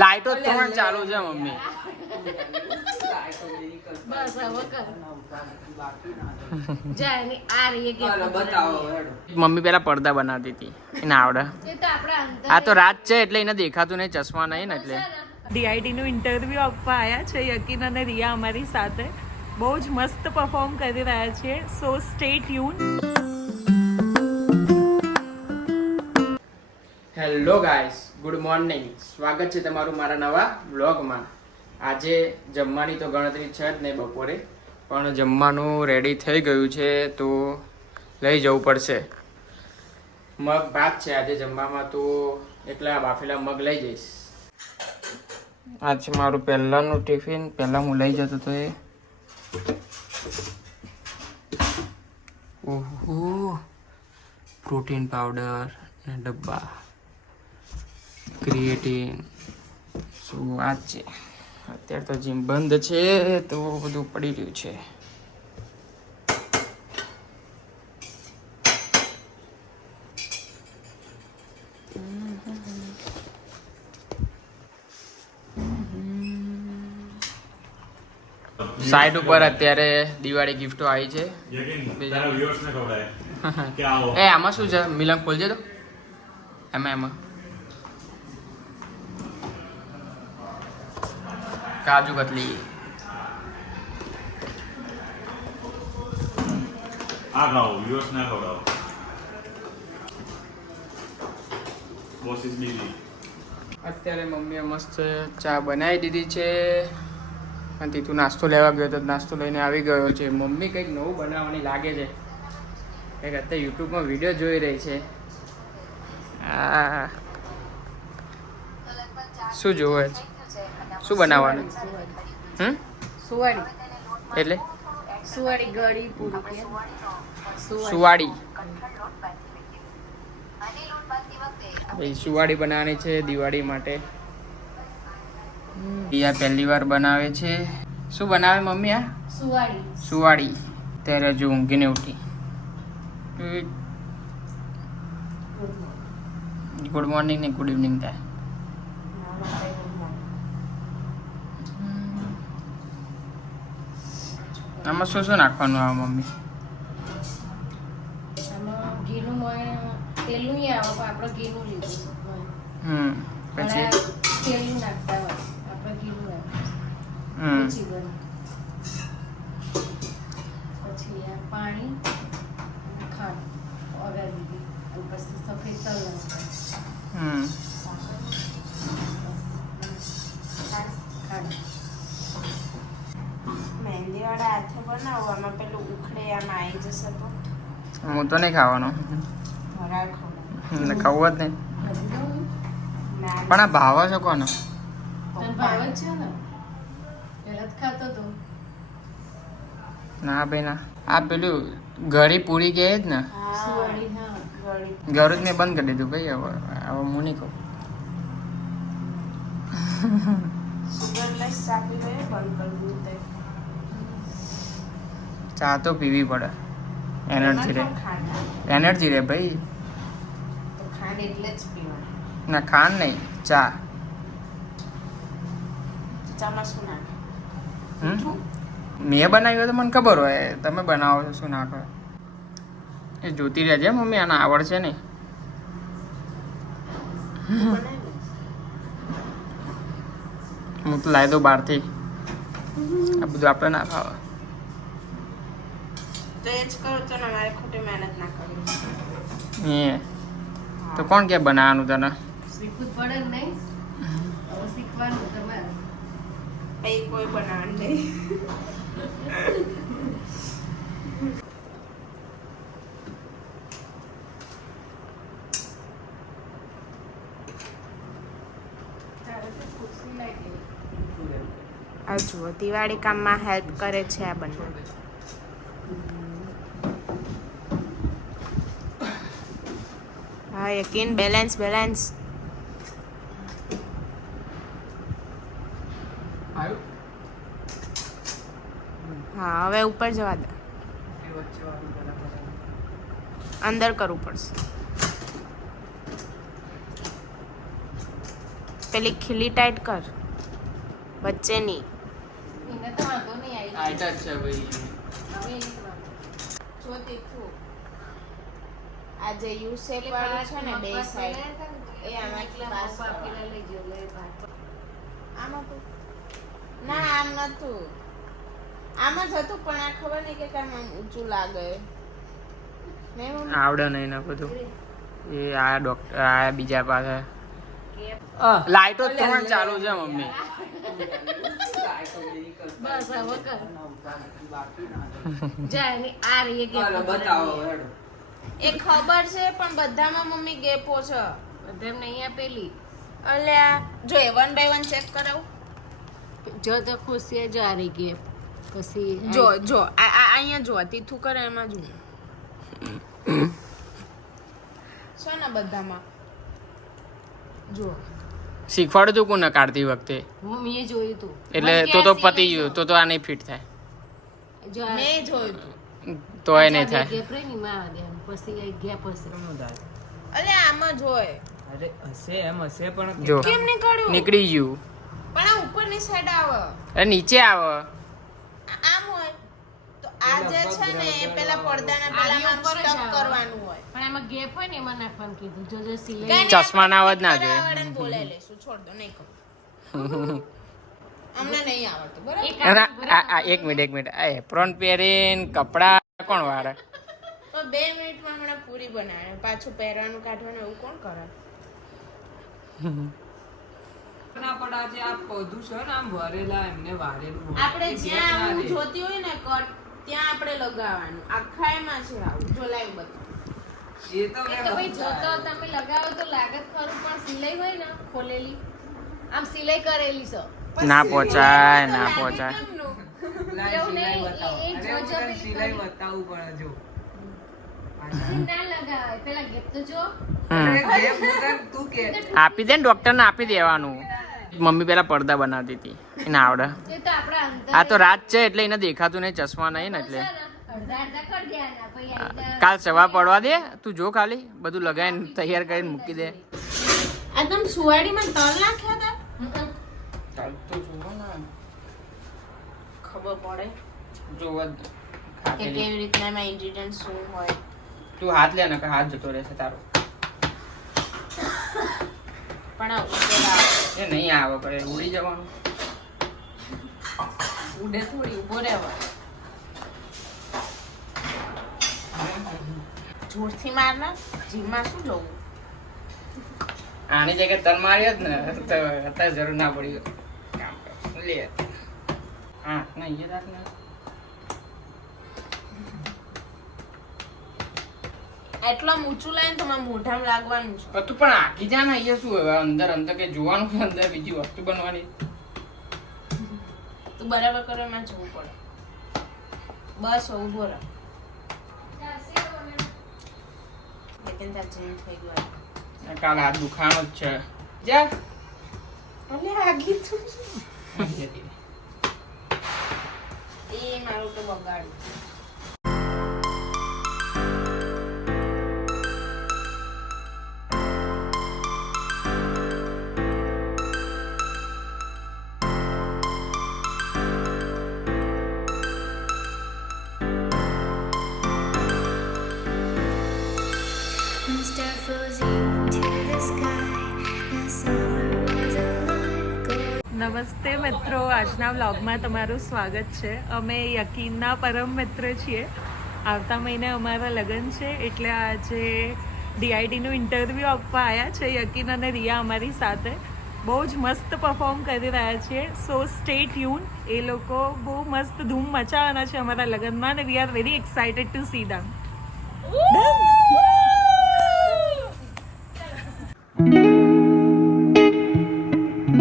લાઈટો 3 ચાલુ છે મમ્મી. બસ હવે કર. જા ની આ રહી કે બતાવો. મમ્મી પેલા પડદા બનાવતી હતી એને આવડે. એ તો આપડા અંદર આ તો રાત છે એટલે એને દેખાતું નહીં, ચશ્મા નહીં ને એટલે. DID નું ઇન્ટરવ્યુ આપવા આવ્યા છે યકીન અને રિયા અમારી સાથે. બહુ જ મસ્ત પરફોર્મ કરી રહ્યા છે. સો stay tune. Hello guys, good morning. સ્વાગત છે તમારું મારા નવા વ્લોગમાં. આજે જમવાની તો ગણતરી છે જ નહીં બપોરે, પણ જમવાનું રેડી થઈ ગયું છે તો લઈ જવું પડશે. મગ ભાત છે આજે જમવામાં, તો એટલા બાફેલા મગ લઈ જઈશ. આ છે મારું પહેલાંનું ટિફિન. પહેલાં હું લઈ જતો હતો એ. ઓહો, પ્રોટીન પાવડર અને ડબ્બા, ક્રિએટિન. શું વાત છે. અત્યારે તો જીમ બંધ છે તો બધું પડી રહ્યું છે. સાઈડ ઉપર અત્યારે દિવાળી ગિફ્ટો આવી છે. એ આમાં શું છે મિલન, ખોલજે તો. એમાં કાજુ કતલી. આ ખાઓ, વ્યુઅર્સ ના ખવડાવો. Boss is busy. અત્યારે મમ્મીએ મસ્ત ચા બનાવી દીધી છે અને તીતું નાસ્તો લેવા ગયો તો નાસ્તો લઈને આવી ગયો છે. મમ્મી કંઈક નવું બનાવવાની લાગે છે. કંઈક અત્યારે યુટ્યુબમાં વિડીયો જોઈ રહી છે. આ શું જોવે છે? શું બનાવવાનું? સુવાડી એટલે સુવાડી ગળી પૂરી કે સુવાડી. સુવાડી બનાવવાની છે દિવાળી માટે. આ પહેલી વાર બનાવે છે. શું બનાવે મમ્મી? આ સુવાડી સુવાડી. ત્યારે હજુ ઊંઘીને ઉઠી. ગુડ મોર્નિંગ ને ગુડ ઇવનિંગ થાય. આમાં શું શું નાખવાનું આવે મમ્મી? આમાં ઘીનું તેલનું આવે, પણ આપણે ઘીનું લીધું છે. પછી તેલનું નાખતા હોય, આપણે ઘીનું નાખીશું. પછી બને પછી આ પાણી ખાંડ ઓગાળી દીધી, પછી સફેદ તલ નાખતા ખાંડ. મહેંદીવાળા હાથે બનાવવામાં પેલું ઉખડે આમ આવી જશે તો હું તો નહીં ખાવાનો, હરાળ ખવડાવ. એટલે ખાવું જ નહીં. પણ આ ભાવ છે કોનો? તને ભાવ જ છે ને, પહેલા જ ખાતો તો. ના ભાઈ ના. આ પેલું ઘરી પૂરી કહે જ ને, સુવાડી. હા, ગળી ઘર જ મેં બંધ કરી દીધું ભાઈ. હવે હું નહીં કહું. સુગરલેસ આપી દઈએ, બંધ કરી દઉં તે. ચા તો પીવી પડે, એનર્જી રહે. ખાંડ એનર્જી રહે ભાઈ. તો ખાંડ એટલે જ પીવાનું. ના ખાંડ નહીં, ચા. ચામાં શું નાખે? મેં બનાવ્યું હોય તો મને ખબર હોય. તમે બનાવો છો શું નાખો એ જોતી રહેજે મમ્મી. આને આવડશે નહીં. હું તો લાવી દઉં બહારથી. આ બધું આપણે ના ખાવા. તો એ જ કરું તો ને, મારે ખોટી મહેનત ના કરવી. એ તો કોણ કે બનાવવાનું તને? શીખવું જ પડે ને નહીં? હવે શીખવાનું તમારે. પછી કોઈ બનાવવાનું નહીં. આ જુઓ, દિવાળી કામમાં હેલ્પ કરે છે આ બંને. હા યકીન, બેલેન્સ. હા હવે ઉપર જવા દે. અંદર કરવું પડશે. પેલી ખીલી ટાઈટ કર વચ્ચેની. એને તો વાંધો નહીં આવી આઈટ જ છે ભાઈ. હવે એની તો વાંધો. જો તીખું આ જે યુ શેપ વાળું છે ને બે સાઈડ એ આમાંથી પાસ બાકીના લઈ ગયો લે ભાત. આમ હતું ના આમ નતું આમ જ હતું પણ આ ખબર નહીં કે કામ આમ ઊંચું લાગે નહીં મમ્મી? આવડે નહીં ને બધું એ આ ડોક્ટર આ બીજા પાસે લાઈટો ત્રણ ચાલુ છે મમ્મી. બસ હવે કર જા એની આ રહી કે એ ખબર છે પણ બધામાં મમ્મી ગેપો છે. બધાને નહીં આપેલી અલ્યા જો એ 1 by 1 ચેક કરાવું. જો તો ખુશી જો આ રહી કે પછી જો જો આ અહીંયા જો તીથું કરે એમાં જો છે ને બધામાં જો શીખવાડું તું કોને કાઢતી વખતે મમ્મીએ જોયું તું એટલે મને તો કે આ પતી સિલાઈ ગયું તો આ નહીં ફિટ થાય જો આ મેં જોયું તું. તો એ નહીં થાય. ગેપ રહી ની માં દેવાનું પછી એ ગેપ હશે અલ્યા આમાં જોય અરે હશે એમ હશે પણ જો કેમ નીકળ્યું નીકળી ગયું. પણ આ ઉપરની સાઈડ આવે અરે નીચે આવે. આમ હોય તો આ જે છે ને એ પેલા પડદાના પેલામાં ઉપર જ સ્ટક આવે. કરવાનું હોય. પણ એમાં ગેપ હોય ને એમાં નાખવાનું કીધું જો જો સિલાઈ કાંઈ નહીં, ચશ્મા ના અવાજ ના આપણે જોઈએ. કરાવવાળાને બોલાવી લઈશું છોડ દો નહીં કહું અમને નહીં આવડતું બરાબર. એક અને આ એક મિનિટ આ એપ્રોન પહેરીને કપડા કોણ વારે? તો 2 મિનિટમાં હમણાં પૂરી બનાવે પાછું પહેરવાનું કાઢવાનું એવું કોણ કરે? ના પણ આજે આ પૌધું છે ને આમ ભરેલા એમને વારેલું હોય. આપણે એ જ્યાં ગેપ ના આવું રહે. જોતી હોય ને કટ ત્યાં આપણે લગાવવાનું આખા એમાં છે આવું જો લાઈવ બધું. એ તો એ તો ભાઈ જો તો તમે લગાવો તો લાગે જ ખરું પણ સિલાઈ હોય ને ખોલેલી આમ સિલાઈ કરેલી છે ના પહોંચાય તો ના લાગે પહોંચાય. કેમનું? લાય એવું સિલાઈ નહીં, બતાવો. એ અરે જો હું તને પેલી સિલાઈ કરી. બતાવું પણ જો ના લગાવાય પેલા ગેપ તો જો હમ. અરે ગેપ બતાવ તું કે આપી દે ને ડોક્ટરને આપી દેવાનું. મમ્મી પેલા પડદા બનાવતી હતી એને આવડે. એ તો આપણા અંદર આ તો રાત છે એટલે એને દેખાતું નહીં, ચશ્મા નહીં ને એટલે. અડધા અડધા કરી દેવાના પછી આ રીતે કાલ સવાર પડવા દે તું જો ખાલી બધું લગાવીને તૈયાર કરીને મૂકી દે. આ તમે સુવાડીમાં તલ નાખ્યા હતા ખબર પડે કે કેવી રીતના એમાં ઇન્ગ્રેડિયન્ટ શું હોય. તું હાથ લે ને હાથ જતો રહેશે તારો. પણ આ ઉપર આવે. એ નહીં આવે કરે ઉડી જવાનું. ઉડે થોડી ઉભો રહેવા જોરથી મારના જીમમાં શું જવું. આની જગ્યાએ તન માર્યો જ ને તો અત્યારે જરૂર ના પડી. કામ કર લે હા નહીં એ રાખ ને. એટલા ઊંચું લાઈને તમારા મોઢામાં લાગવાનું છે. તું પણ આખી જા ને અહીંયા શું હવે અંદર અંદર કે જોવાનું છે, અંદર બીજી વસ્તુ બનવાની. તું બરાબર કરો એમાં જવું પડે. બસ ઉભો રહે. લેકિન તાર જીમ થઈ ગયું. કાલ હાથ દુખાનો જ છે. જા અલે આગી તું એ મારું તો બગાડ્યું. Star flows into the sky. The summer was a lot. નમસ્તે મિત્રો, આજના વ્લોગમાં તમારું સ્વાગત છે. અમે યકીનના પરમ મિત્ર છીએ. આવતા મહિને અમારા લગ્ન છે એટલે આજે ડીઆઈડીનું ઇન્ટરવ્યૂ આપવા આવ્યા છે યકીન અને રિયા અમારી સાથે. બહુ જ મસ્ત પરફોર્મ કરી રહ્યા છે. સો સ્ટે ટ્યુન. એ લોકો બહુ મસ્ત ધૂમ મચાવવાના છે અમારા લગ્નમાં અને we are very excited to see them.